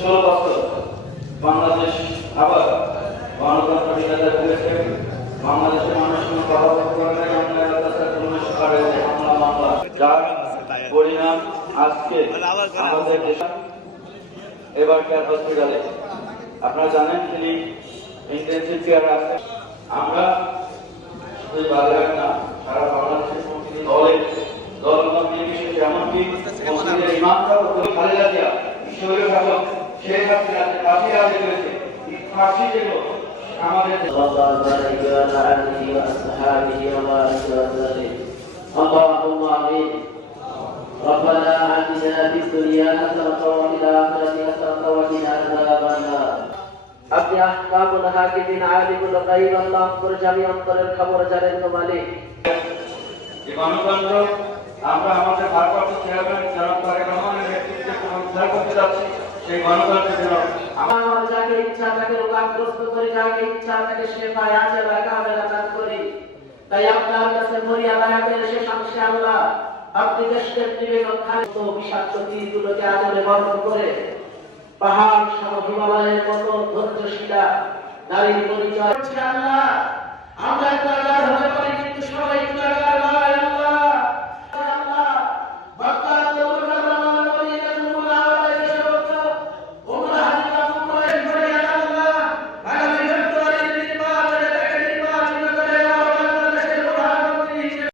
16 বছর বাংলাদেশ আবার গণতন্ত্র বিরোধিতা করেছে। বাংলাদেশের মানুষ কোনো কথা বলতে পারে না, অন্যায় অত্যাচার হামলা মামলা, যার পরিণাম আজকে আমাদের দেশ এবার কেয়ার হসপিটালে। আপনারা জানেন তিনি ইন্টেনসিভ কেয়ারে আছেন। আমরা শুধু বাগেরহাট না, সারা বাংলাদেশের প্রতিটি দলমত নির্বিশেষে এমনকি মসজিদের ইমামরাও খালেদা জিয়া ঈশ্বরীয় শাসক শেখ হাসিনাকে ফাঁসি রাজি করেছে। ফাঁসি যেন আমাদের اللهم آمين. ربنا آتنا في الدنيا حسنة وفي الآخرة حسنة وقنا عذاب النار. আপনি আহকামুল হাকিমিন আলিমুল গায়ব, আল্লাহ পরজামি অন্তরের খবর জানেন তো মালিক। এই গণতন্ত্র আমরা আমাদের ভারপ্রাপ্ত চেয়ারম্যান জনাব তারেক রহমানের নেতৃত্বে উদ্ধার করতে যাচ্ছি। সেই গণতন্ত্র যেন আমার যাকে ইচ্ছা তাকে রোগাগ্রস্ত করে, যাকে ইচ্ছা তাকে শেফায়ে আজেলা কামেলা দান করি। তাই আপনার কাছে মরিয়া বায়াতের শেষ অংশে আল্লাহ আপনি দেশের নিবেদন খালিত বিষাক্ত তীরগুলোকে আজলে বরণ করে পাহাড় সম হিমালয়ের মতো ধৈর্যশীলা নারীর পরিচয়। আল্লাহ আমরা গুনাহগার হতে পারি, কিন্তু সবাই গুনাহগার নয়।